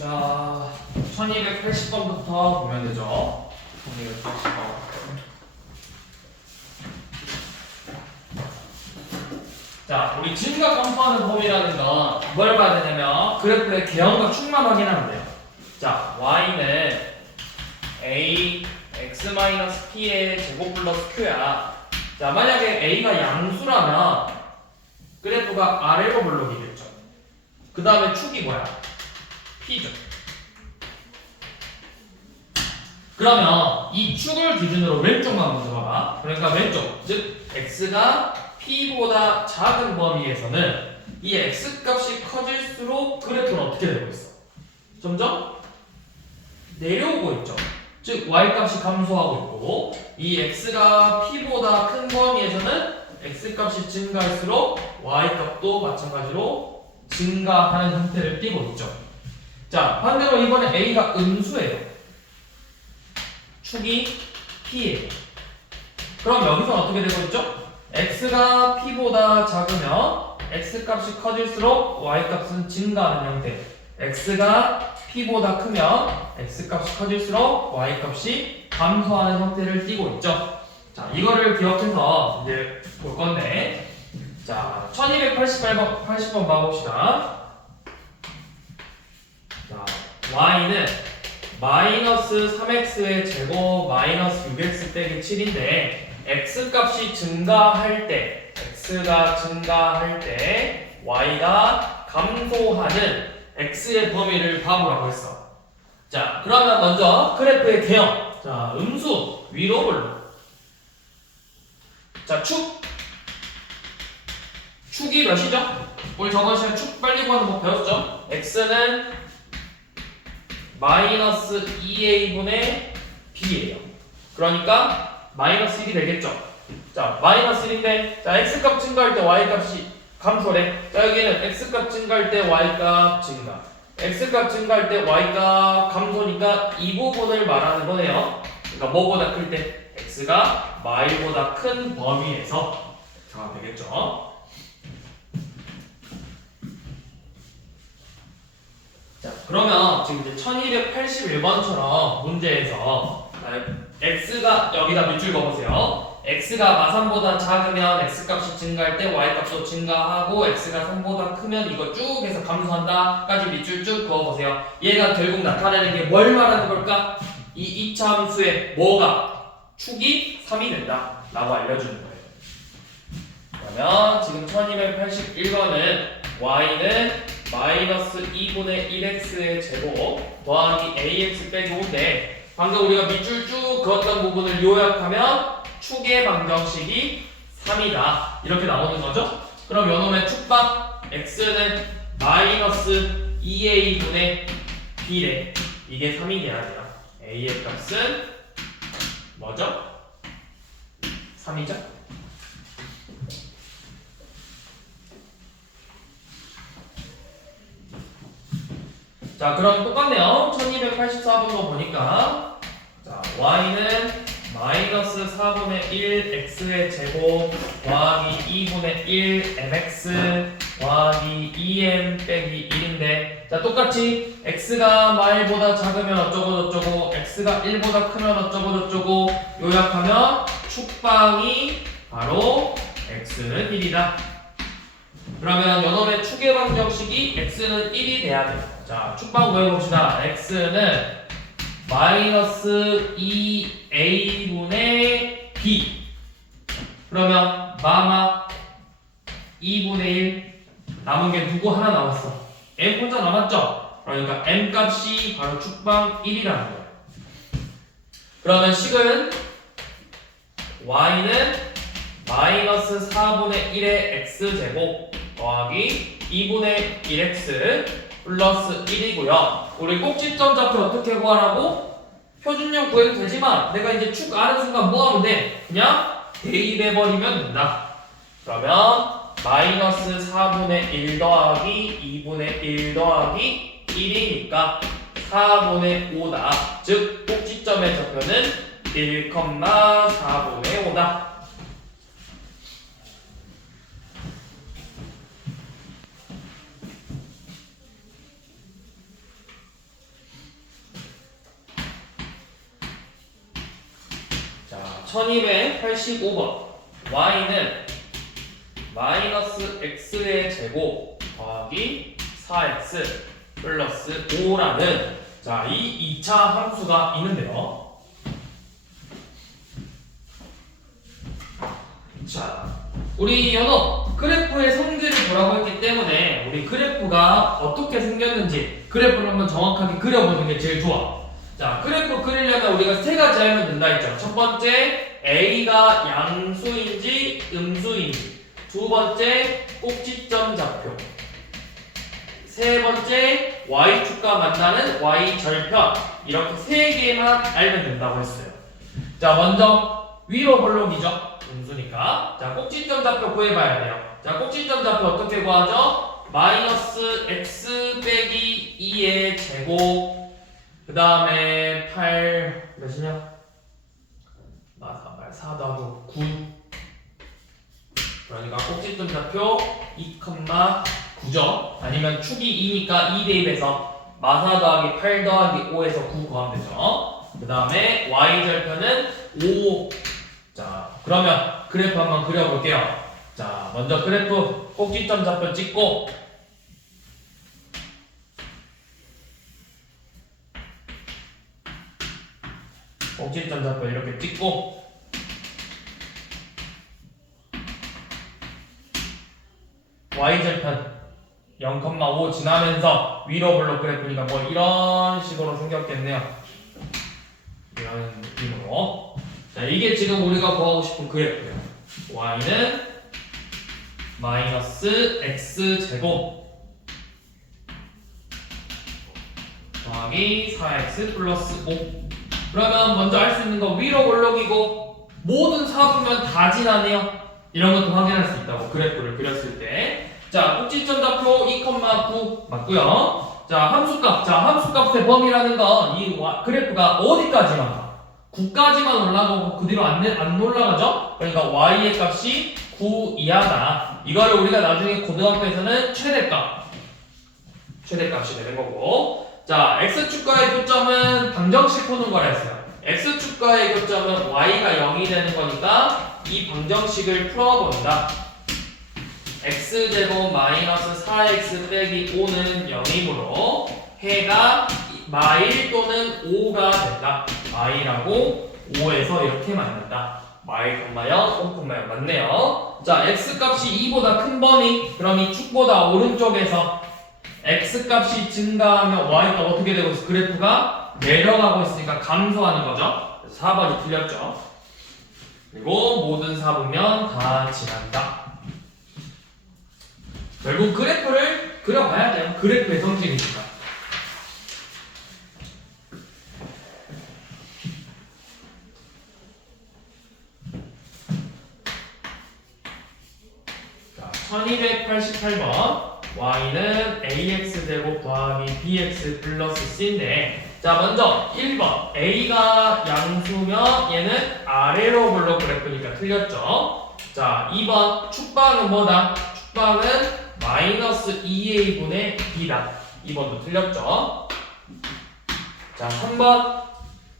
봅시다. 1280번부터 보면 되죠. 1280번. 자, 우리 증가 감소하는 범위라는 건 뭘 봐야 되냐면 그래프의 개형과 축만 확인하면 돼요. 자, y는 a x-p의 제곱 플러스 q야. 자, 만약에 a가 양수라면 그래프가 아래로 블록이겠죠. 그 다음에 축이 뭐야? p죠. 그러면 이 축을 기준으로 왼쪽만 먼저 봐봐. 그러니까 왼쪽, 즉 x가 p보다 작은 범위에서는 이 x값이 커질수록 그래프는 어떻게 되고 있어? 점점 내려오고 있죠. 즉 y값이 감소하고 있고, 이 x가 p보다 큰 범위에서는 x값이 증가할수록 y값도 마찬가지로 증가하는 형태를 띠고 있죠. 자, 반대로 이번에 a가 음수예요. 축이 p예요. 그럼 여기서 어떻게 되고 있죠? x가 p보다 작으면 x값이 커질수록 y값은 증가하는 형태, x가 p보다 크면 x값이 커질수록 y값이 감소하는 형태를 띠고 있죠. 자, 이거를 기억해서 이제 볼 건데, 자, 1280번 봐봅시다. 자, y는 마이너스 3x의 제곱 마이너스 6x 빼기 7인데 x값이 증가할 때, x가 증가할 때 y가 감소하는 x의 범위를 봐보라고 했어. 자, 그러면 먼저 그래프의 개형. 자, 음수 위로 올라. 자, 축이 몇이죠? 우리 저번 시간에 축 빨리 구하는 법 배웠죠? x는 마이너스 2a분의 b예요. 그러니까 마이너스 1이 되겠죠. 자, 마이너스 1인데, 자, x값 증가할 때 y값이 감소래. 자, 여기는 x값 증가할 때 y값 증가, x값 증가할 때 y값 감소니까 이 부분을 말하는 거네요. 그러니까 뭐보다 클 때? x가 y보다 큰 범위에서 자, 되겠죠. 자, 그러면 지금 이제 1281번처럼 문제에서 x가 여기다 밑줄 그어보세요. x가 마삼보다 작으면 x값이 증가할 때 y값도 증가하고, x가 3보다 크면 이거 쭉 해서 감소한다 까지 밑줄 쭉 그어보세요. 얘가 결국 나타내는 게 뭘 말하는 걸까? 이 이차함수의 뭐가? 축이 3이 된다 라고 알려주는 거예요. 그러면 지금 1281번은 y는 마이너스 2분의 1x의 제곱 더하기 ax 빼기 5인데, 방금 우리가 밑줄 쭉 그었던 부분을 요약하면 축의 방정식이 3이다 이렇게 나오는 거죠. 그럼 요놈의 축방 x는 마이너스 2a분의 b래. 이게 3이 돼야 돼요. a의 값은 뭐죠? 3이죠. 자, 그럼 똑같네요. 1284번도 보니까, 자, y는 마이너스 4분의 1 x의 제곱 더하기 2분의 1 mx 더하기 2m 빼기 1인데, 자, 똑같이 x가 y보다 작으면 어쩌고 저쩌고, x가 1보다 크면 어쩌고 저쩌고 요약하면 축방이 바로 x는 1이다. 그러면 요놈의 축의 방정식이 x는 1이 돼야 돼요. 자, 축방 구해봅시다. x는 마이너스 2a분의 b. 그러면 마마 2분의 1. 남은 게 누구 하나 남았어? m 혼자 남았죠? 그러니까 m 값이 바로 축방 1이라는 거예요. 그러면 식은 y는 마이너스 4분의 1의 x제곱 더하기 2분의 1x 플러스 1이고요. 우리 꼭지점 좌표 어떻게 구하라고? 표준형 구해도 되지만 내가 이제 축 아는 순간 뭐 하면 돼? 그냥 대입해버리면 된다. 그러면 마이너스 4분의 1 더하기 2분의 1 더하기 1이니까 4분의 5다. 즉 꼭지점의 좌표는 1,4분의 5다. 1285번 y는 마이너스 x의 제곱 더하기 4x 플러스 5라는 자, 이 2차 함수가 있는데요. 자, 우리 연어 그래프의 성질을 보라고 했기 때문에 우리 그래프가 어떻게 생겼는지 그래프를 한번 정확하게 그려보는 게 제일 좋아. 자, 그래프 그리려면 우리가 세 가지 알면 된다 했죠. 첫 번째, A가 양수인지 음수인지. 두 번째, 꼭지점 좌표. 세 번째, Y축과 만나는 Y절편. 이렇게 세 개만 알면 된다고 했어요. 자, 먼저 위로 볼록이죠. 음수니까. 자, 꼭지점 좌표 구해봐야 돼요. 자, 꼭지점 좌표 어떻게 구하죠? 마이너스 x 빼기 2의 제곱 그 다음에 8 몇이냐? 4 더하기 9 그러니까 꼭지점 좌표 2,9죠. 아니면 축이 2니까 2 대입해서 마사 더하기 8 더하기 5에서 9 구하면 되죠. 그 다음에 y절편은 5. 자, 그러면 그래프 한번 그려볼게요. 자, 먼저 그래프 꼭지점 좌표 찍고 꼭지점 좌표 이렇게 찍고 y절편 0,5 지나면서 위로 블록 그래프니까 뭐 이런 식으로 생겼겠네요. 이런 느낌으로. 자, 이게 지금 우리가 구하고 싶은 그래프예요. y는 마이너스 x제곱 더하기 4x 플러스 5. 그러면 먼저 할 수 있는 거 위로 볼록이고 모든 사분면 다 지나네요. 이런 것도 확인할 수 있다고 그래프를 그렸을 때. 자, 꼭지점 좌표 2,9 맞고요. 자, 함수값. 자, 함수값의 범위라는 건 이 그래프가 어디까지만 가? 9까지만 올라가고 그 뒤로 안 올라가죠? 그러니까 y의 값이 9 이하다. 이거를 우리가 나중에 고등학교에서는 최대값이 되는 거고. 자, x축과의 교점은 방정식 푸는 거라 했어요. x축과의 교점은 y가 0이 되는 거니까 이 방정식을 풀어본다. x제곱 마이너스 4x 빼기 5는 0이므로 해가 마일 또는 5가 된다. 마일하고 5에서 이렇게 만난다. 마일, 0, 5, 0 맞네요. 자, x값이 2보다 큰 범위. 그럼 이 축보다 오른쪽에서 x값이 증가하면 y가 어떻게 되고 있어? 그래프가 내려가고 있으니까 감소하는 거죠. 그래서 4번이 틀렸죠. 그리고 모든 사분면 다 지난다. 결국 그래프를 그려봐야 돼요. 그래프의 성질이니까. 자, 1288번 y는 ax제곱 더하기 bx 플러스 c인데, 자, 먼저 1번 a가 양수면 얘는 아래로 블록 그래프니까 틀렸죠. 자, 2번 축방은 뭐다? 축방은 마이너스 2a분의 b다. 2번도 틀렸죠. 자, 3번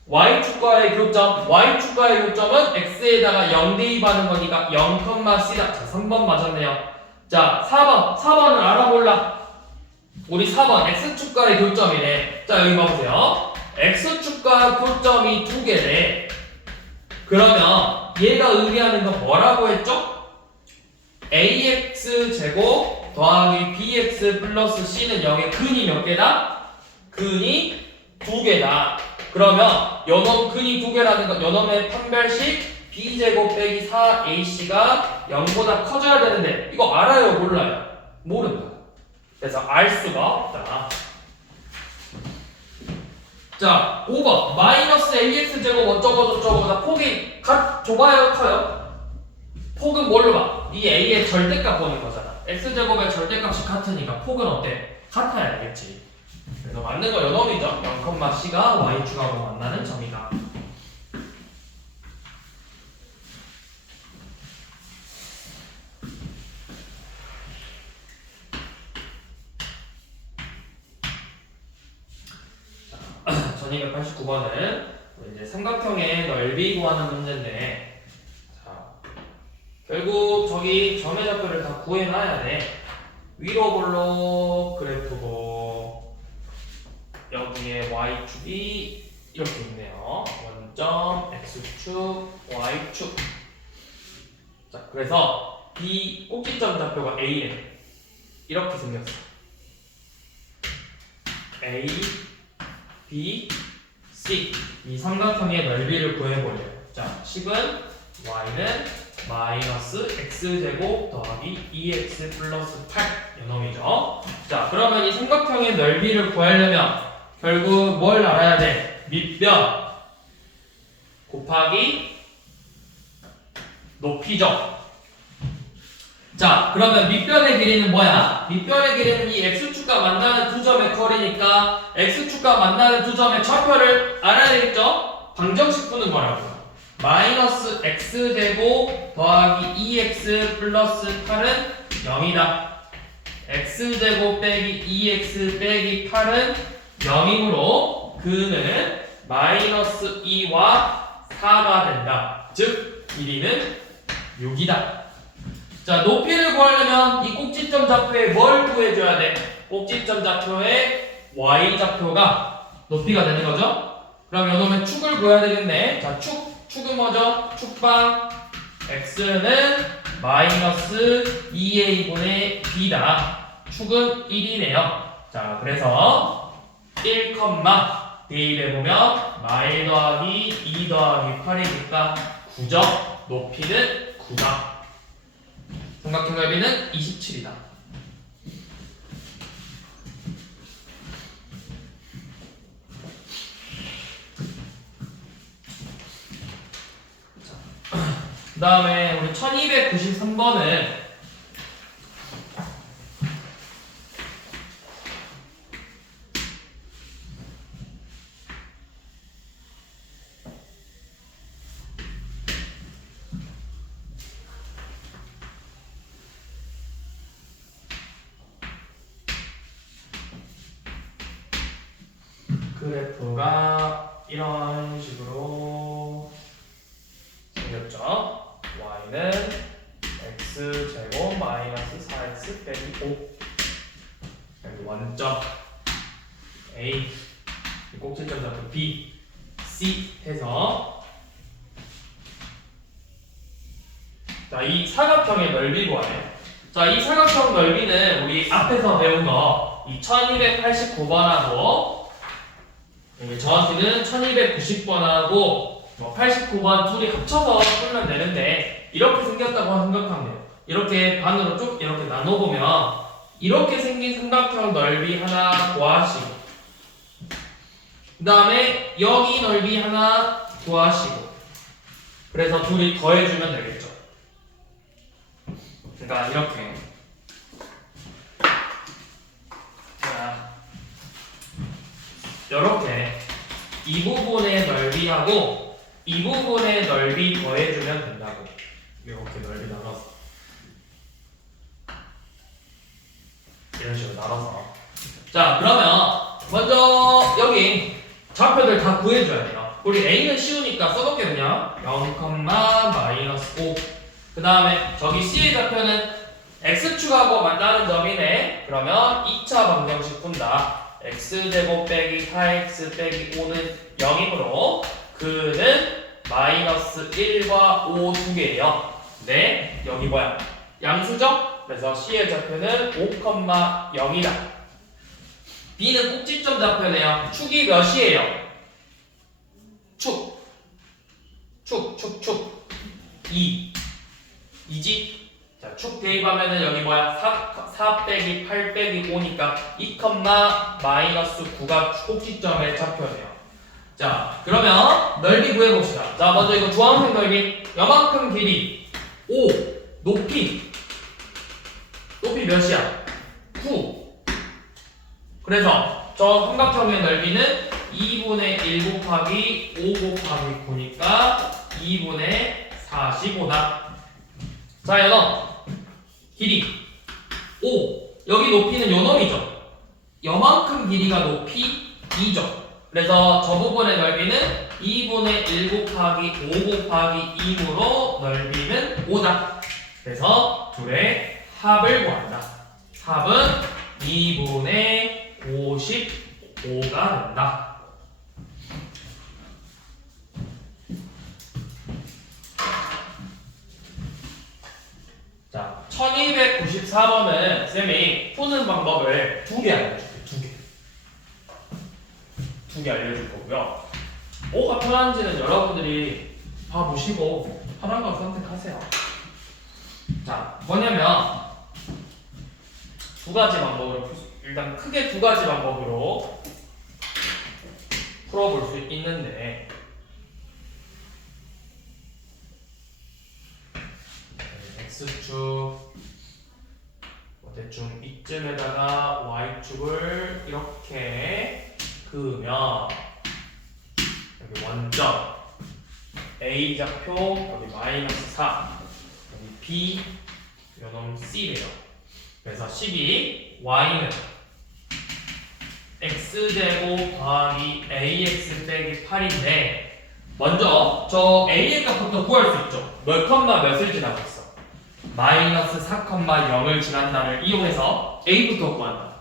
y축과의 교점. y축과의 교점은 x에다가 0 대입하는 거니까 0,c다. 자, 3번 맞았네요. 자, 4번을 알아볼라. 우리 4번 x축과의 교점이네. 자, 여기 봐보세요. x축과 교점이 두 개네. 그러면 얘가 의미하는 건 뭐라고 했죠? ax제곱 더하기 bx 플러스 c는 0의 근이 몇 개다? 근이 두 개다. 그러면 요놈 근이 두 개라는 건 요놈의 판별식 b제곱 빼기 4ac가 0보다 커져야 되는데 이거 알아요? 몰라요? 모른다. 그래서 알 수가 없다. 자, 5번 마이너스 ax제곱 어쩌고저쩌고보다 폭이 좁아요? 커요? 폭은 뭘로 봐? 이 a의 절대값 보는 거잖아. x제곱의 절대값이 같으니까 폭은 어때? 같아야 되겠지. 그래서 맞는 거 요놈이죠. 0,c가 y축하고 만나는 점이다. 자, 1289번은 이제 삼각형의 넓이 구하는 문제인데, 자, 결국 저기 점의 좌표를 다 구해놔야 돼. 위로 볼록 그래프고 여기에 y축이 이렇게 있네요. 원점 x축, y축. 자, 그래서 이 꼭지점 좌표가 A래. 이렇게 생겼어. A, B, C. 이 삼각형의 넓이를 구해보래요. 자, 식은 y는 마이너스 x제곱 더하기 2x 플러스 8 이놈이죠. 자, 그러면 이 삼각형의 넓이를 구하려면 결국 뭘 알아야 돼? 밑변 곱하기 높이죠. 자, 그러면 밑변의 길이는 뭐야? 밑변의 길이는 이 x축과 만나는 두 점의 거리니까 x축과 만나는 두 점의 좌표를 알아야 되겠죠? 방정식 푸는 거라고. 마이너스 x제곱 더하기 2x 플러스 8은 0이다. x제곱 빼기 2x 빼기 8은 0이므로 그는 마이너스 2와 4가 된다. 즉 길이는 6이다. 자, 높이를 구하려면 이 꼭지점 좌표에 뭘 구해줘야 돼? 꼭지점 좌표에 y좌표가 높이가 되는 거죠? 그럼 이놈의 축을 구해야 되겠네. 자, 축은 뭐죠? 축방 x는 마이너스 2a분의 b다. 축은 1이네요. 자, 그래서 1, 대입해보면 마이 더하기 2 더하기 8이니까 9죠. 높이는 9다. 삼각형 넓이는 27이다. 그 다음에 우리 1293번은 그래프가 이런 식으로 생겼죠. y는 x제곱 마이너스 4x 빼기 5 여기 원점 A 꼭지점 좌표 B, C 해서 자, 이 사각형의 넓이 구하래요. 자, 이 사각형 넓이는 우리 앞에서 배운 거 이 1289번하고 정확히는 1290번하고 89번 둘이 합쳐서 풀면 되는데 이렇게 생겼다고 생각하면 돼요. 이렇게 반으로 쭉 이렇게 나눠보면 이렇게 생긴 삼각형 넓이 하나 구하시고 그 다음에 여기 넓이 하나 구하시고 그래서 둘이 더해주면 되겠죠. 그러니까 이렇게 이렇게 이 부분의 넓이하고 이 부분의 넓이 더해주면 된다고. 이렇게 넓이 나눠서 이런 식으로 나눠서. 자, 그러면 먼저 여기 좌표들 다 구해줘야 돼요. 우리 A는 쉬우니까 써볼게 그냥 0, 마이너스 5. 그 다음에 저기 C의 좌표는 X축하고 만나는 점이네. 그러면 2차 방정식 푼다. x제곱 빼기 4x 빼기 5는 0이므로 그는 마이너스 1과 5 두 개예요. 네, 여기 뭐야? 양수죠? 그래서 C의 좌표는 5,0이다. B는 꼭지점 좌표네요. 축이 몇이에요? 축 2. 2지? 자, 축 대입하면은 여기 뭐야? 4 빼기 8 빼기 5니까 2, 마이너스 9가 꼭지점의 좌표네요. 자, 그러면 넓이 구해봅시다. 자, 먼저 이거 주황색 넓이 요만큼 길이 5 높이 몇이야? 9. 그래서 저 삼각형의 넓이는 2분의 1 곱하기 5 곱하기 9니까 2분의 45다. 자, 여러분 길이 5 여기 높이는 요놈이죠. 요만큼 길이가 높이 2죠. 그래서 저 부분의 넓이는 2분의 1 곱하기 5 곱하기 2으로 넓이는 5다. 그래서 둘의 합을 구한다. 합은 2분의 55가 된다. 자, 1294번은 쌤이 푸는 방법을 두 개 알려줄게요. 두 개 알려줄 거고요. 뭐가 편한지는 여러분들이 봐보시고 편한 걸 선택하세요. 자, 뭐냐면 두 가지 방법으로 일단 크게 두 가지 방법으로 풀어볼 수 있는데 x축 대충 이쯤에다가 y축을 이렇게 그으면 여기 원점 a 좌표 여기 마이너스 4 여기 b 요놈 c래요. 그래서 식이 y는 x제곱 더하기 ax 빼기 8인데 먼저 저 a의 값부터 구할 수 있죠. 몇 컴마 몇을 지나고 있어? 마이너스 4,0을 지난다를 이용해서 a부터 구한다.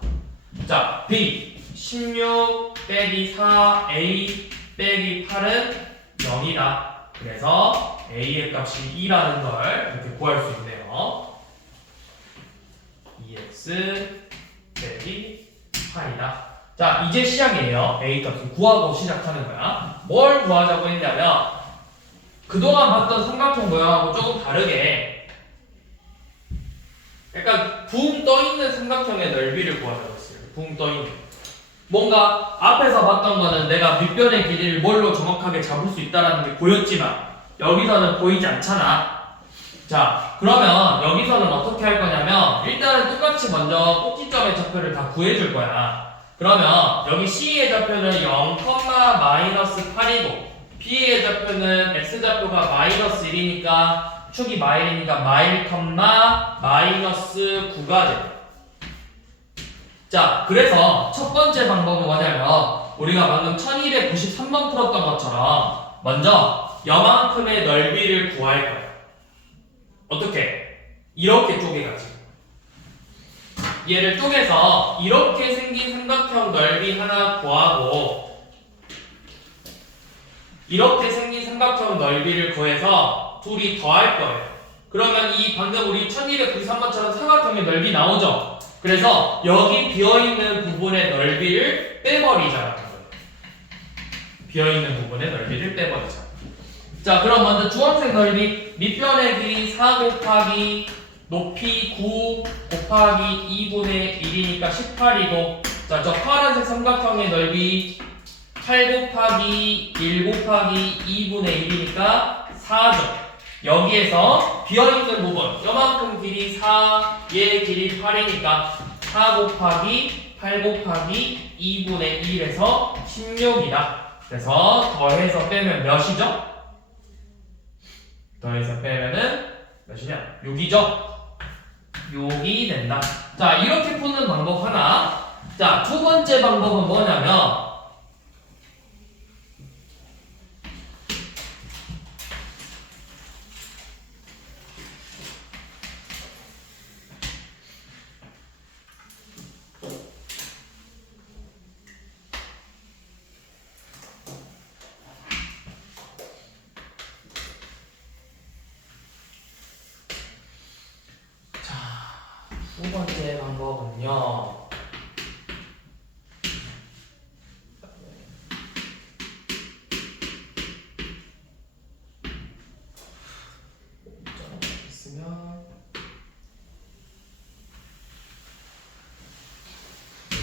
자, b 16 빼기 4 a 빼기 8은 0이다. 그래서 a의 값이 2라는 걸 이렇게 구할 수 있네요. 2x 빼기 8이다. 자, 이제 시작이에요. a 값을 구하고 시작하는 거야. 뭘 구하자고 했냐면 그동안 봤던 삼각형 모양하고 조금 다르게 약간 붕 떠있는 삼각형의 넓이를 구하자고 했어요. 붕 떠있는. 뭔가 앞에서 봤던 거는 내가 밑변의 길이를 뭘로 정확하게 잡을 수 있다는 게 보였지만 여기서는 보이지 않잖아. 자, 그러면 여기서는 어떻게 할 거냐면 일단은 똑같이 먼저 꼭지점의 좌표를 다 구해줄 거야. 그러면 여기 C의 좌표는 0, 마이너스 8이고 B의 좌표는 X좌표가 마이너스 1이니까 축이 마일이니까 마일, 마이너스 9가 돼. 자, 그래서 첫 번째 방법은 뭐냐면 우리가 방금 1293번 풀었던 것처럼 먼저 요만큼의 넓이를 구할 거야. 어떻게? 이렇게 쪼개가지고 얘를 쪼개서 이렇게 생긴 삼각형 넓이 하나 구하고 이렇게 생긴 삼각형 넓이를 구해서 둘이 더할 거예요. 그러면 이 방금 우리 1293번처럼 삼각형의 넓이 나오죠? 그래서 여기 비어있는 부분의 넓이를 빼버리자는 거예요. 비어있는 부분의 넓이를 빼버리자. 자, 그럼 먼저 주황색 넓이 밑변의 길이 4 곱하기 높이 9 곱하기 2분의 1이니까 18이고 자, 저 파란색 삼각형의 넓이 8 곱하기 1 곱하기 2분의 1이니까 4죠. 여기에서 비어있는 부분 요만큼 길이 4, 얘 길이 8이니까 4 곱하기 8 곱하기 2분의 1에서 16이다. 그래서 더해서 빼면 몇이죠? 더해서 빼면은 몇이냐? 6이죠? 6이 된다. 자, 이렇게 푸는 방법 하나. 자, 두 번째 방법은 뭐냐면 두 번째 방법은요. 있으면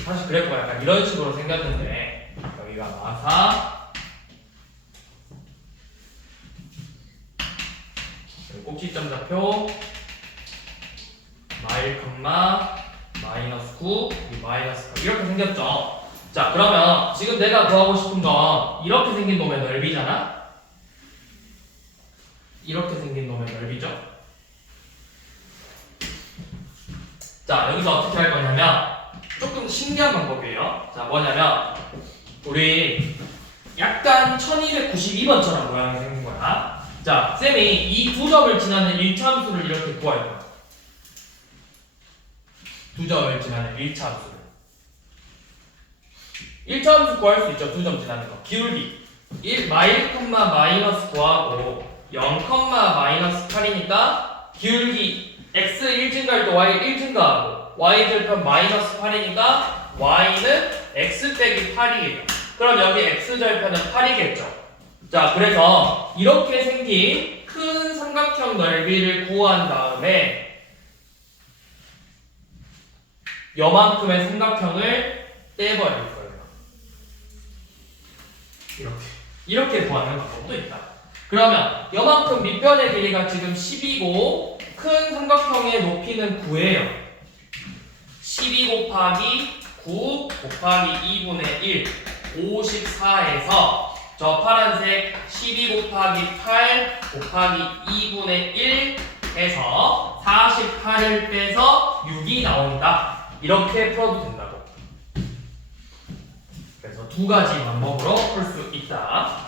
사실 그래프가 약간 이런 식으로 생겼는데 여기가 마사 꼭지점 좌표 마일, 마이너스 9, 마이너스 8 이렇게 생겼죠. 자, 그러면 지금 내가 구하고 싶은 건 이렇게 생긴 놈의 넓이잖아. 이렇게 생긴 놈의 넓이죠. 자, 여기서 어떻게 할 거냐면 조금 신기한 방법이에요. 자, 뭐냐면 우리 약간 1292번처럼 모양이 생긴 거야. 자, 쌤이 이 두 점을 지나는 1차함수를 이렇게 구할 거야. 두 점을 지나는 1차함수를. 1차함수 구할 수 있죠. 두 점 지나는 거. 기울기 1, 마이너스 9하고 0, 마이너스 8이니까 기울기 x 1 증가할 때 y 1 증가하고 y 절편 마이너스 8이니까 y는 x 빼기 8이에요. 그럼 여기 x 절편은 8이겠죠. 자, 그래서 이렇게 생긴 큰 삼각형 넓이를 구한 다음에 요만큼의 삼각형을 떼버릴 거예요. 이렇게 구하는 방법도 있다. 그러면 요만큼 밑변의 길이가 지금 10이고 큰 삼각형의 높이는 9예요. 12 곱하기 9 곱하기 2분의 1 54에서 저 파란색 12 곱하기 8 곱하기 2분의 1 해서 48을 빼서 6이 나온다. 이렇게 풀어도 된다고. 그래서 두 가지 방법으로 풀 수 있다.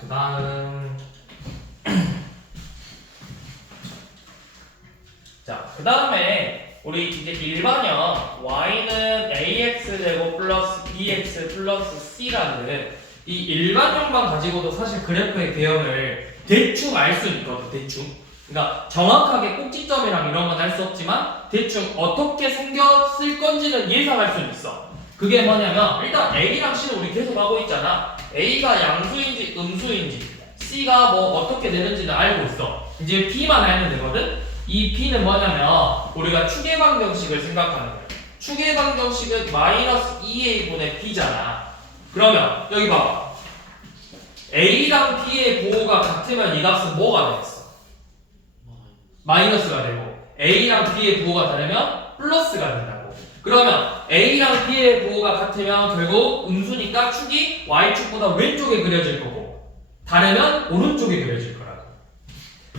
그 다음 자, 그 다음에 우리 이제 일반형 y는 ax제곱 플러스 bx 플러스 c라는 이 일반형만 가지고도 사실 그래프의 개형을 대충 알 수 있거든. 대충. 그러니까 정확하게 꼭지점이랑 이런 건 알 수 없지만 대충 어떻게 생겼을 건지는 예상할 수 있어. 그게 뭐냐면 일단 a랑 c는 우리 계속 하고 있잖아. a가 양수인지 음수인지 c가 뭐 어떻게 되는지는 알고 있어. 이제 b만 알면 되거든. 이 b는 뭐냐면 우리가 추계방정식을 생각하는 거야. 추계방정식은 마이너스 2a분의 b잖아. 그러면 여기 봐봐. a랑 b의 부호가 같으면 이 값은 뭐가 되겠어? 마이너스가 되고 a랑 b의 부호가 다르면 플러스가 된다고. 그러면 a랑 b의 부호가 같으면 결국 음수니까 축이 y축보다 왼쪽에 그려질 거고 다르면 오른쪽에 그려질 거라고.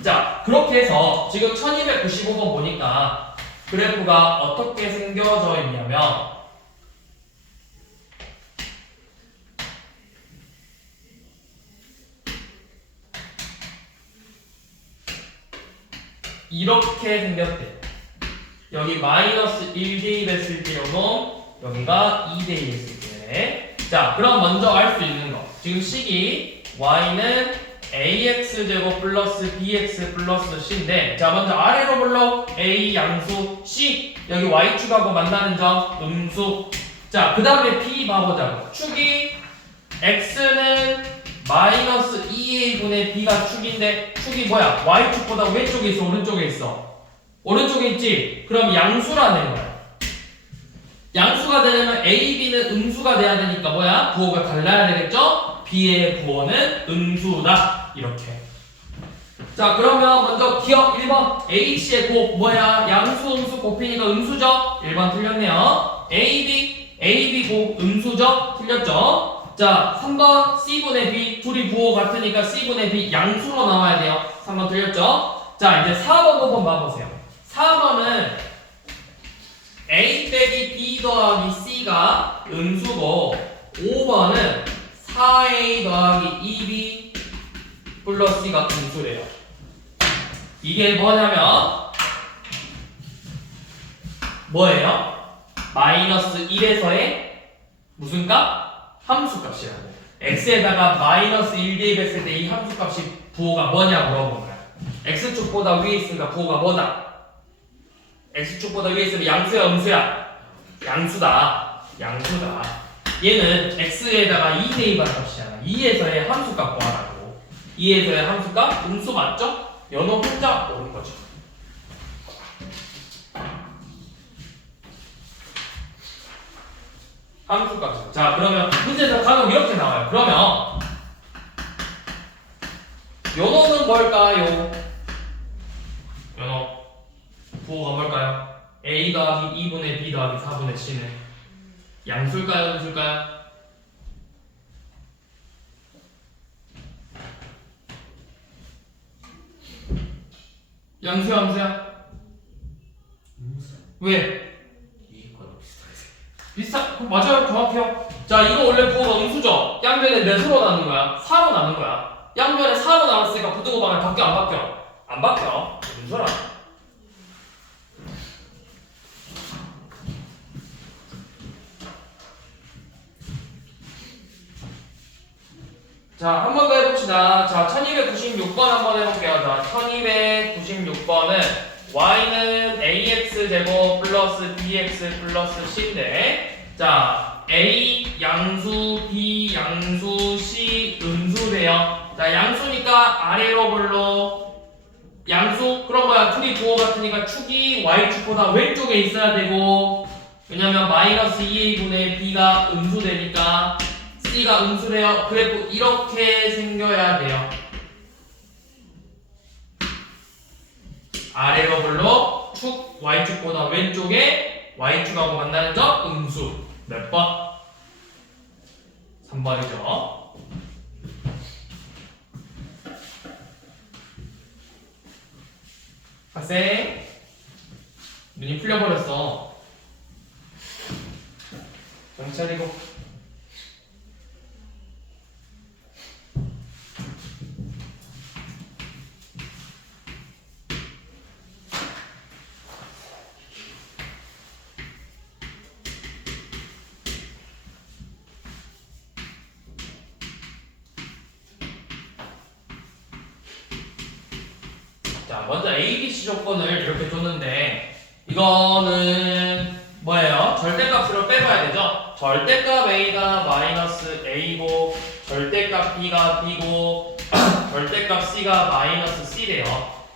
자, 그렇게 해서 지금 1295번 보니까 그래프가 어떻게 생겨져 있냐면 이렇게 생겼대. 여기 마이너스 1 대입했을 때 요놈, 여기가 2 대입했을 때. 자, 그럼 먼저 알 수 있는 거. 지금 식이 y는 ax제곱 플러스 bx 플러스 c인데, 자, 먼저 아래로 불러. a 양수, c 여기 y축하고 만나는 점 음수. 자, 그 다음에 b 봐보자고. 축이 x는 마이너스 2a분의 b가 축인데 축이 뭐야? y축보다 왼쪽에 있어? 오른쪽에 있어? 오른쪽에 있지? 그럼 양수라는 거야. 양수가 되려면 a, b는 음수가 돼야 되니까 뭐야? 부호가 달라야 되겠죠? b의 부호는 음수다. 이렇게. 자, 그러면 먼저 기억 1번 h의 곱 뭐야? 양수 음수 곱이니까 음수죠? 1번 틀렸네요. ab 곱 음수죠? 틀렸죠? 자, 3번 C분의 B 둘이 부호 같으니까 C분의 B 양수로 나와야 돼요. 3번 틀렸죠? 자, 이제 4번, 5번 봐보세요. 4번은 A 빼기 B 더하기 C가 음수고 5번은 4A 더하기 2B 플러스 C가 음수래요. 이게 뭐냐면 뭐예요? 마이너스 1에서의 무슨 값? 함수값이라고. x에다가 마이너스 1 대입했을 때 이 함수값이 부호가 뭐냐 물어본 거야. x축보다 위에 있으니까 부호가 뭐다? x축보다 위에 있으면 양수야 음수야? 양수다. 양수다. 얘는 x에다가 2 대입하는 값이잖아. 2에서의 함수값 구하라고. 2에서의 함수값 음수 맞죠? 연호 혼자 오는 거죠. 함수값. 자, 그러면 문제에서 간혹 이렇게 나와요. 그러면 요 놈은 뭘까요? 부호가 뭘까요? a 더하기 2분의 b 더하기 4분의 c는 양수일까요? 음수일까요? 양수야 음수야? 왜? 이거랑 비슷하게. 맞아요. 정확해요. 자, 이거 원래 부호가 음수죠? 양변에 몇으로 나눈 거야? 4로 나눈 거야. 양변에 4로 나눴으니까 부등호 방향 바뀌어 안 바뀌어? 안 바뀌어. 음수라. 자, 한 번 더 해봅시다. 자, 1296번 한번 해볼게요. 자, 1296번은 y는 ax제곱 플러스 bx 플러스 c인데, 자, a 양수, b 양수, c 음수래요. 자, 양수니까 아래로 볼로 양수? 그런 거야. 둘이 부호 같으니까 축이 y축보다 왼쪽에 있어야 되고, 왜냐면 마이너스 2a분의 b가 음수되니까 C가 음수래요. 그래프 이렇게 생겨야 돼요. 아래로 볼로 축 Y축보다 왼쪽에 Y축하고 만나는 점 음수. 몇 번? 3번이죠. 학생 눈이 풀려버렸어. 정신 차리고. 자, 먼저 ABC 조건을 이렇게 줬는데 이거는 뭐예요? 절대값으로 빼봐야 되죠? 절대값 A가 마이너스 A고 절대값 B가 B고 절대값 C가 마이너스 C래요.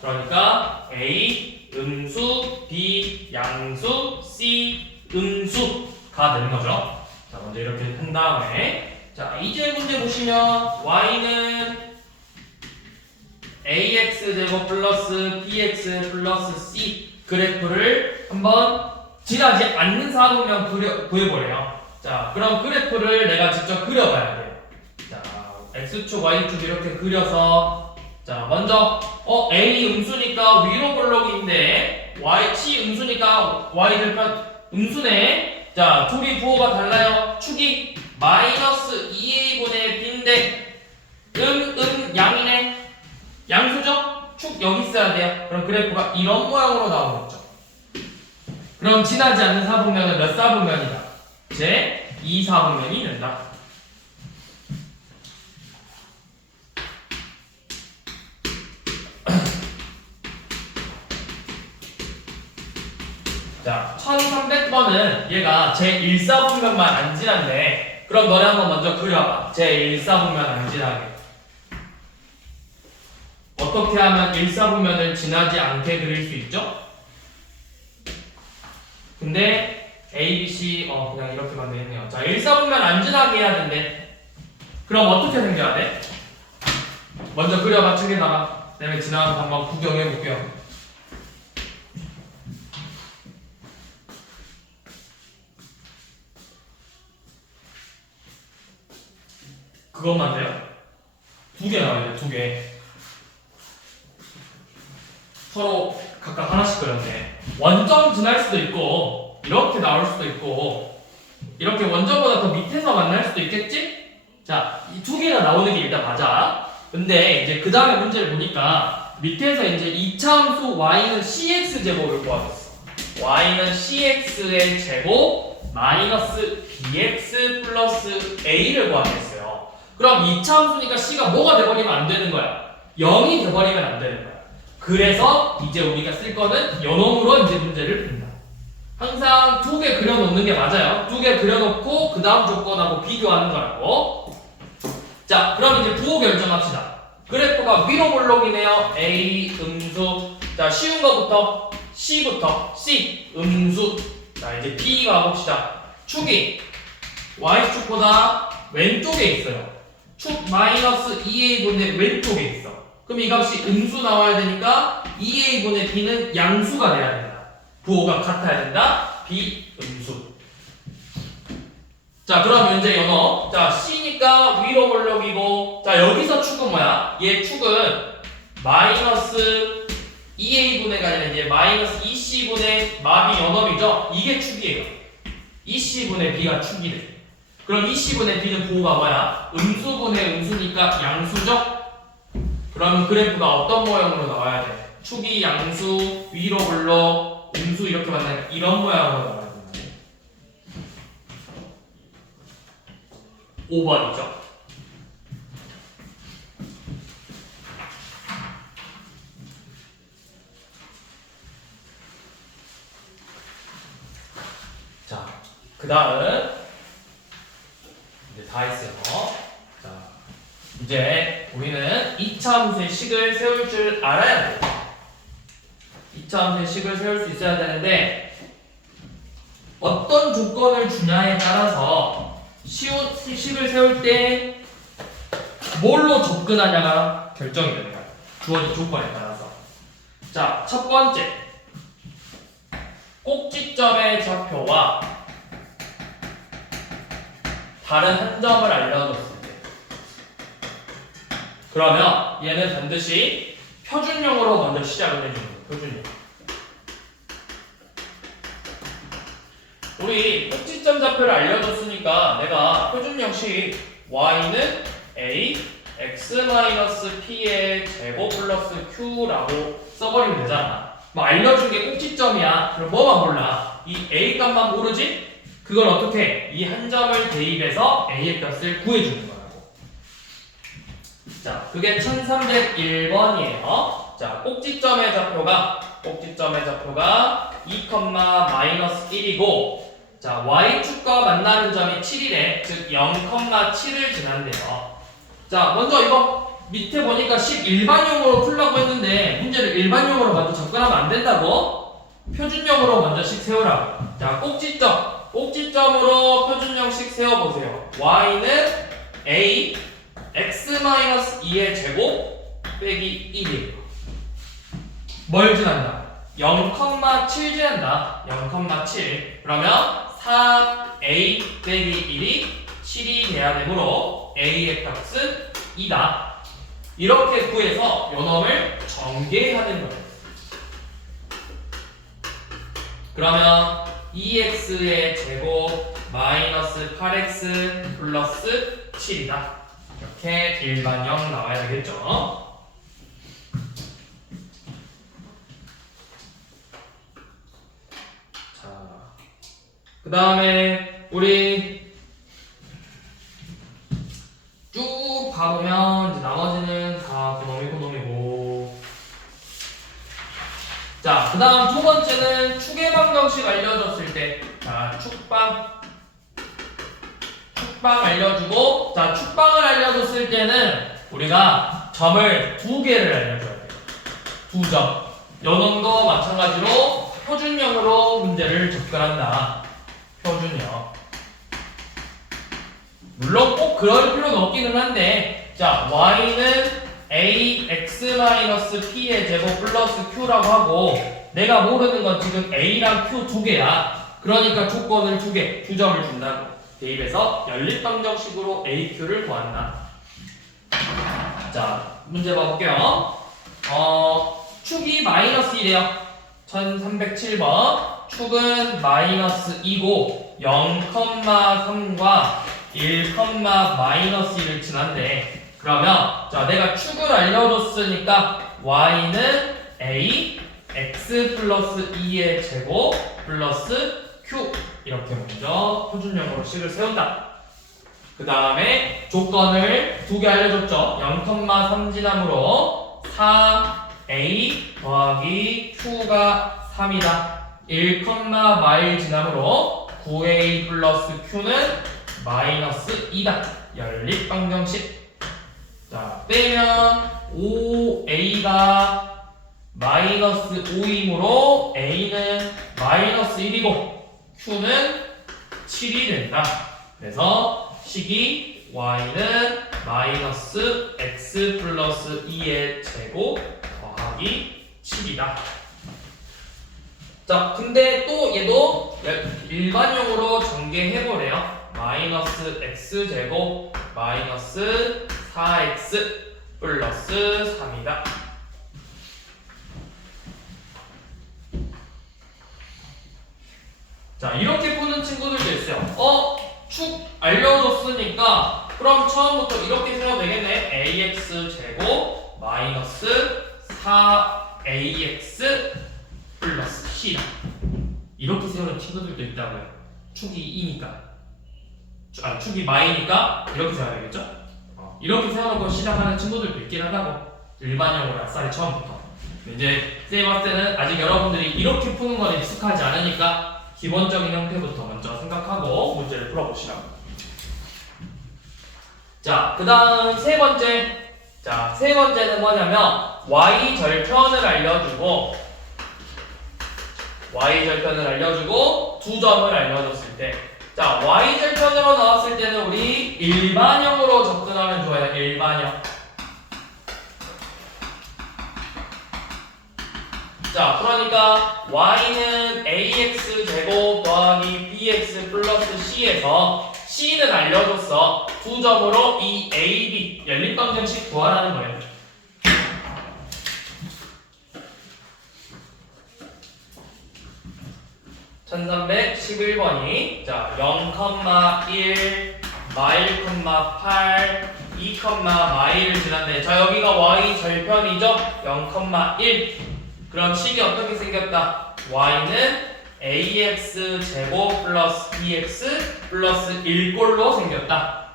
그러니까 A 음수, B 양수, C 음수가 되는 거죠. 자, 먼저 이렇게 한 다음에 자, 이제 문제 보시면 Y는 ax제곱 플러스 bx 플러스 c 그래프를 한번 지나지 않는 사분면 구해보래요. 자, 그럼 그래프를 내가 직접 그려봐야 돼요. 자, x축, y축 이렇게 그려서 자, 먼저 a 음수니까 위로 볼록인데 c 음수니까 y 절편 음수네. 자, 둘이 부호가 달라요. 축이 마이너스 2a분의 b인데 양이네. 양수죠? 축 여기 있어야 돼요. 그럼 그래프가 이런 모양으로 나오겠죠. 그럼 지나지 않는 사분면은 몇 사분면이다? 제 2사분면이 된다. 자, 1300번은 얘가 제 1사분면만 안 지난데 그럼 너네 한번 먼저 그려봐. 제 1사분면 안 지나게. 어떻게 하면 1사분면을 지나지 않게 그릴 수 있죠? 근데 A, B, C 그냥 이렇게만 되겠네요. 자, 1사분면 안 지나게 해야 된대. 그럼 어떻게 생겨야 돼? 먼저 그려봐. 책에다가 그다음에 지나가서 한번 구경해 볼게요. 그것만 돼요? 2개 나와요. 2개. 서로 각각 하나씩 그렸네. 원점 지날 수도 있고 이렇게 나올 수도 있고 이렇게 원점보다 더 밑에서 만날 수도 있겠지? 자, 이 2개가 나오는 게 일단 맞아. 근데 이제 그 다음에 문제를 보니까 밑에서 이제 2차 함수 y는 cx 제곱을 구하겠어. y는 cx의 제곱 마이너스 bx 플러스 a를 구하겠어요. 그럼 2차 함수니까 c가 뭐가 돼버리면 안 되는 거야? 0이 돼버리면 안 되는 거야. 그래서 이제 우리가 쓸 거는 요놈으로 이제 문제를 푼다. 항상 2개 그려놓는 게 맞아요. 2개 그려놓고 그 다음 조건하고 비교하는 거라고. 자, 그럼 이제 부호 결정합시다. 그래프가 위로 볼록이네요. A 음수. 자, 쉬운 거부터 C부터 C 음수. 자, 이제 B 가봅시다. 축이 Y축보다 왼쪽에 있어요. 축 마이너스 2A분의 왼쪽에 있어. 그럼 이 값이 음수 나와야 되니까 2A분의 B는 양수가 돼야 된다. 부호가 같아야 된다. 비음수. 자, 그럼 이제 연어. 자, C니까 위로 볼록이고, 자, 여기서 축은 뭐야? 얘 축은 마이너스 2A분의가 아니라 이제 마이너스 2C분의 마비 연업이죠? 이게 축이에요. 2C분의 B가 축이 돼. 그럼 2C분의 B는 부호가 뭐야? 음수분의 음수니까 양수죠? 그럼 그래프가 어떤 모양으로 나와야 돼? 축이 양수, 위로 볼록, 음수 이렇게 만나니까 이런 모양으로 나와야 된다. 5번이죠. 자, 그 다음 이제 다 했어요. 자, 이제 우리는 2차 함수의 식을 세울 줄 알아야 돼요. 2차 함수의 식을 세울 수 있어야 되는데 어떤 조건을 주냐에 따라서 식을 세울 때 뭘로 접근하냐가 결정이 되는 거예요. 주어진 조건에 따라서. 자, 첫 번째 꼭지점의 좌표와 다른 한 점을 알려줬을 때 그러면 얘는 반드시 표준형으로 먼저 시작을 해주는 거예요. 표준형. 우리 꼭지점 좌표를 알려줬으니까 내가 표준형식 y는 a x-p의 제곱 플러스 q라고 써버리면 되잖아. 뭐 알려준 게 꼭지점이야. 그럼 뭐만 몰라? 이 a 값만 모르지? 그걸 어떻게? 이 한 점을 대입해서 a의 값을 구해주는 거라고. 자, 그게 1301번이에요. 자, 꼭지점의 좌표가 2,-1이고 자, y축과 만나는 점이 7이래. 즉 0,7을 지난대요. 자, 먼저 이거 밑에 보니까 식 일반형으로 풀라고 했는데 문제를 일반형으로 먼저 접근하면 안 된다고? 표준형으로 먼저 식 세우라고. 자, 꼭지점으로 표준형식 세워보세요. y는 a x-2의 제곱 빼기 1이에요. 뭘 지난다? 0,7 지난다. 0,7. 그러면 4a 빼기 1이 7이 돼야 되므로 a의 값은 2다. 이렇게 구해서 요놈을 전개하는 거예요. 그러면 2x의 제곱 마이너스 8x 플러스 7이다. 이렇게 일반형 나와야 되겠죠. 자, 그 다음에 우리 쭉 가보면 이제 나머지는 다 고놈이고. 자, 그 다음 두 번째는 축의 방정식 알려줬을 때, 자, 축방 알려주고, 자, 축방을 알려줬을 때는 우리가 점을 2개를 알려줘야 돼요. 2점. 요놈도 마찬가지로 표준형으로 문제를 접근한다. 표준형. 물론 꼭 그럴 필요는 없기는 한데, 자, y는 a x-p의 제곱 플러스 q라고 하고 내가 모르는 건 지금 a랑 q 두 개야. 그러니까 조건을 두 개, 2점을 준다고. 대입해서 연립방정식으로 a, q를 구한다. 자, 문제 봐볼게요. 축이 마이너스 1이에요. 1307번. 축은 마이너스 2고 0,3과 1,-1을 지난대. 그러면 자, 내가 축을 알려줬으니까 y는 a x 플러스 2의 제곱 플러스 q 이렇게 먼저 표준형으로 식을 세운다. 그 다음에 조건을 2개 알려줬죠. 0,3 지남으로 4a 더하기 q가 3이다. 1,마일 지남으로 9a 플러스 q는 마이너스 2다. 연립방정식. 자, 빼면 5a가 마이너스 5이므로 a는 마이너스 1이고 q는 7이 된다. 그래서 식이 y는 마이너스 x 플러스 2의 제곱 더하기 7이다. 자, 근데 또 얘도 일반형으로 전개해보래요. 마이너스 x제곱 마이너스 4x 플러스 3이다. 자, 이렇게 푸는 친구들도 있어요. 축 알려줬으니까 그럼 처음부터 이렇게 세워도 되겠네. ax제곱 마이너스 4ax 플러스 c다. 이렇게 세우는 친구들도 있다고요. 축이 2니까 축이 마이니까 이렇게 세워야 되겠죠? 이렇게 세워놓고 시작하는 친구들도 있긴 하다고. 일반형으로 아싸리 처음부터. 이제 쌤이 봤을 때는 아직 여러분들이 이렇게 푸는 건 익숙하지 않으니까 기본적인 형태부터 먼저 생각하고 문제를 풀어보시라고. 자, 그 다음 세 번째. 자, 세 번째는 뭐냐면 y 절편을 알려주고 두 점을 알려줬을 때, 자, y 절편으로 나왔을 때는 우리 일반형으로 접근하면 좋아요. 일반형. 자, 그러니까 y는 ax 제곱 더하기 bx 플러스 c에서 c는 알려줬어. 두 점으로 이 ab 연립방정식 구하라는 거예요. (1311번이) 자, 0,1 마1,8 2, 마일을 지났네. 자, 여기가 y 절편이죠. 0,1. 그럼 식이 어떻게 생겼다? y는 ax 제곱 플러스 bx 플러스 1꼴로 생겼다.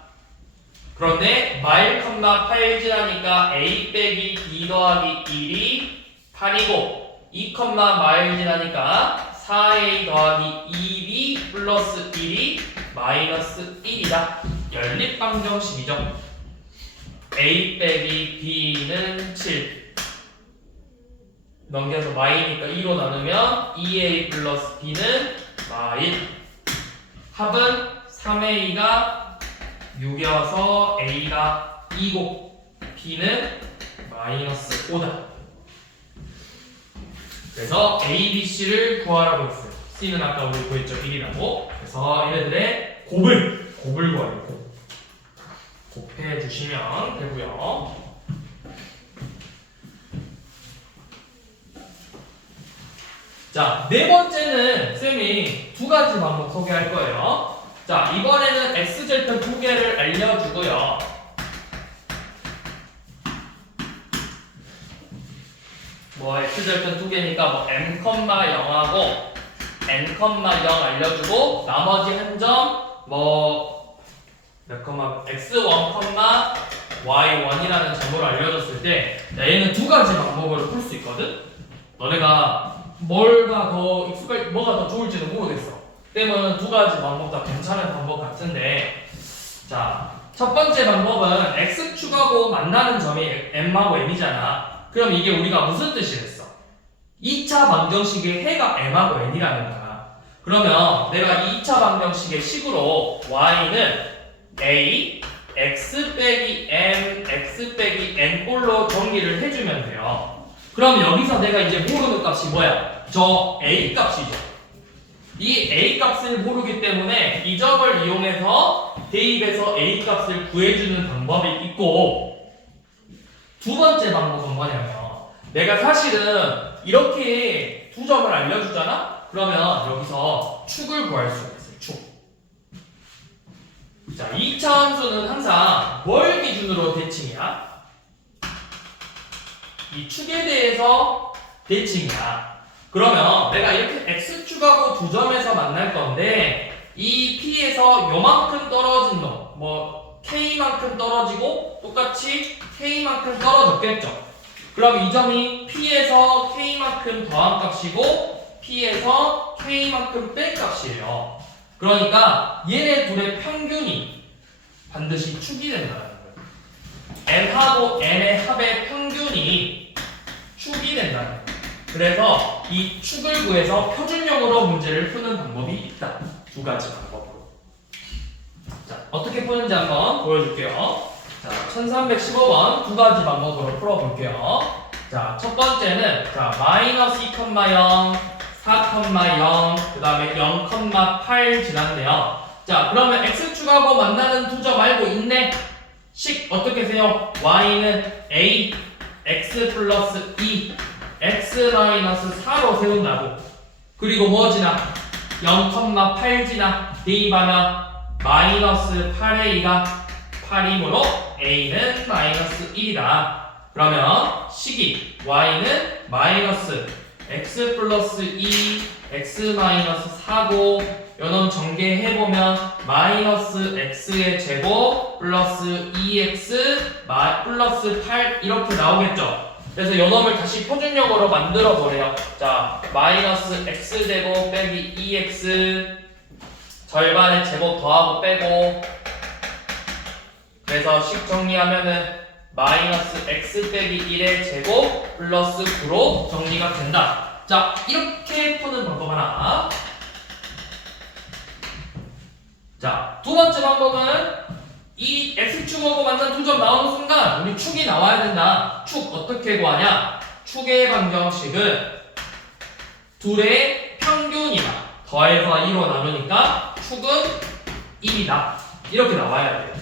그런데 마일, 8 지나니까 a 빼기 b 더하기 1이 8이고 2, 마일 지나니까 4a 더하기 2b 플러스 1이 마이너스 1이다. 연립방정식이죠. a 빼기 b는 7. 넘겨서 마이니까 2로 나누면 2a 플러스 b는 마일. 합은 3a가 6이어서 a가 2고 b는 마이너스 5다. 그래서 a, b, c를 구하라고 했어요. c는 아까 우리 구했죠. 1이라고. 그래서 얘네들의 곱을 구하려고 곱해 주시면 되고요. 자, 네 번째는 쌤이 두 가지 방법 소개할 거예요. 자, 이번에는 x절편 두 개를 알려주고요. x절편 두 개니까 m, 0하고 n, 0 알려주고 나머지 한 점 x1, y1이라는 점으로 알려줬을 때, 자, 얘는 두 가지 방법으로 풀 수 있거든. 너네가 뭐가 더 좋을지는 모르겠어. 때문에 두 가지 방법 다 괜찮은 방법 같은데, 자, 첫 번째 방법은 x축하고 만나는 점이 m하고 n이잖아. 그럼 이게 우리가 무슨 뜻이랬어? 2차 방정식의 해가 m하고 n이라는 거야. 그러면 내가 2차 방정식의 식으로 y는 a, x 빼기 m, x 빼기 n 꼴로 정리를 해주면 돼요. 그럼 여기서 내가 이제 모르는 값이 뭐야? 저 a 값이죠. 이 a 값을 모르기 때문에 이 점을 이용해서 대입해서 a 값을 구해주는 방법이 있고, 두 번째 방법은 뭐냐면 내가 사실은 이렇게 두 점을 알려주잖아? 그러면 여기서 축을 구할 수가 있어요. 축. 자, 2차 함수는 항상 뭘 기준으로 대칭이야? 이 축에 대해서 대칭이야. 그러면 내가 이렇게 x축하고 두 점에서 만날 건데, 이 p에서 요만큼 떨어진 놈, k만큼 떨어지고 똑같이 k만큼 떨어졌겠죠. 그럼 이 점이 p에서 k만큼 더한 값이고 p에서 k만큼 뺀 값이에요. 그러니까 얘네 둘의 평균이 반드시 축이 된다는 거예요. m하고 n의 합의 평균이 축이 된다는 거예요. 그래서 이 축을 구해서 표준형으로 문제를 푸는 방법이 있다. 두 가지 방법으로. 자, 어떻게 푸는지 한번 보여줄게요. 자, 1315번 두 가지 방법으로 풀어볼게요. 자, 첫 번째는 마이너스 2,0, 4,0 그 다음에 0,8 지났네요. 자 그러면 x축하고 만나는 두 점 알고 있네. 식 어떻게 세요? y는 a x 플러스 2 x 마이너스 4로 세운다고. 그리고 뭐 지나? 0,8 지나 대입하면 마이너스 8a가 8이므로 a는 마이너스 1이다. 그러면 식이 y는 마이너스 x 플러스 2 x 마이너스 4고 요놈 전개해보면 마이너스 x의 제곱 플러스 2x 플러스 8 이렇게 나오겠죠. 그래서 요놈을 다시 표준형으로 만들어 보래요. 자 마이너스 x제곱 빼기 2x 절반의 제곱 더하고 빼고, 그래서 식 정리하면은 마이너스 x 빼기 1의 제곱 플러스 9로 정리가 된다. 자 이렇게 푸는 방법 하나. 자 두 번째 방법은 이 x축하고 만난 두 점 나오는 순간 우리 축이 나와야 된다. 축 어떻게 구하냐? 축의 방정식은 둘의 평균이다. 더해서 2로 나누니까 축은 1이다. 이렇게 나와야 돼요.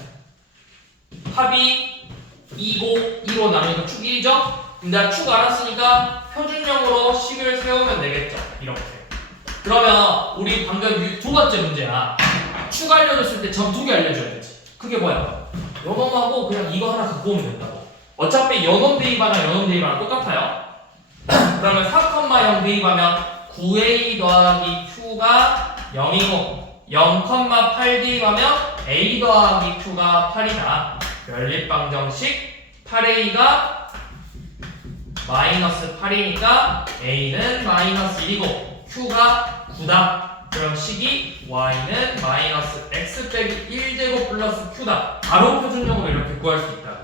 합이 2고 2로 나누니까 축 1이죠? 근데 축 알았으니까 표준형으로 식을 세우면 되겠죠. 이렇게. 그러면 우리 방금 두 번째 문제야. 축 알려줬을 때 점 두 개 알려줘야 되지. 그게 뭐야? 요놈하고 그냥 이거 하나 갖고 오면 된다고. 어차피 요놈 대입하나 요놈 대입하나 똑같아요. 그러면 4,0 대입하면 9a 더하기 q가 0이고 0,8 대입하면 a 더하기 q가 8이다. 연립방정식 8a가 마이너스 8이니까 a는 마이너스 1이고 q가 9다. 그럼 식이 y는 마이너스 x 빼기 1제곱 플러스 q다. 바로 표준형으로 이렇게 구할 수 있다고.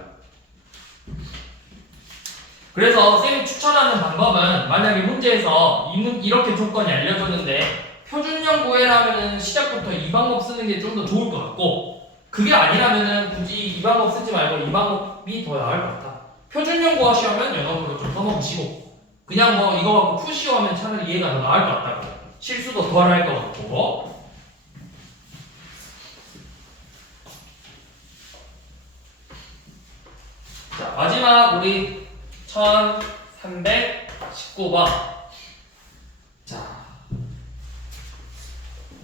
그래서 쌤이 추천하는 방법은 만약에 문제에서 이렇게 조건이 알려줬는데 표준형 구해라면은 시작부터 이 방법 쓰는 게 좀 더 좋을 것 같고, 그게 아니라면은 굳이 이 방법 쓰지 말고 이 방법이 더 나을 것 같아. 표준형 구하시면 영어로 좀 써먹으시고, 그냥 뭐 이거 갖고 푸시오 하면 차라리 이해가 더 나을 것 같다고. 실수도 덜 할 것 같고. 자 마지막 우리 1319번. 자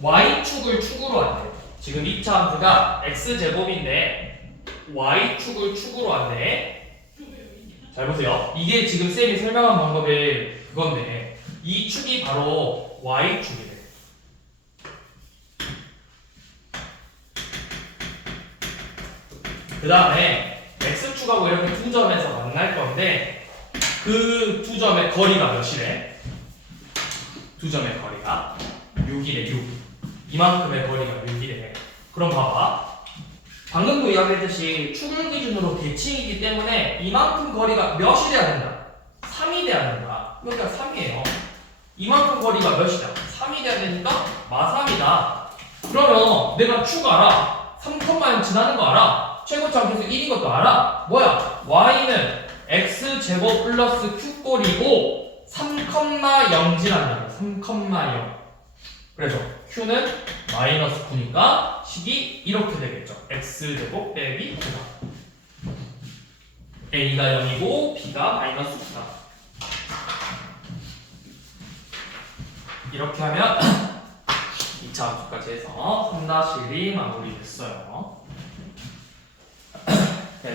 y축을 축으로 한대. 지금 2차 함수가 x제곱인데 y축을 축으로 한대. 잘 보세요. 이게 지금 쌤이 설명한 방법의 그건데 이 축이 바로 y축이래. 그 다음에 x축하고 이렇게 두 점에서 만날 건데 그 두 점의 거리가 몇이래? 두 점의 거리가 6이래. 6. 이만큼의 거리가 6이래. 그럼 봐봐. 방금도 이야기했듯이 축을 기준으로 대칭이기 때문에 이만큼 거리가 몇이 돼야 된다? 3이 돼야 된다. 그러니까 3이에요. 이만큼 거리가 몇이다? 3이 돼야 되니까 마3이다. 그러면 내가 축 알아. 3,0 지나는 거 알아. 최고점 계속 1인 것도 알아. 뭐야? y는 x제곱 플러스 q꼴이고 3,0 지난다. 3,0. 그래서 q는 마이너스 9니까 식이 이렇게 되겠죠. x제곱 빼기 9다. a가 0이고 b가 마이너스 9다. 이렇게 하면 2차 함수까지 해서 3-1이 마무리됐어요. 네,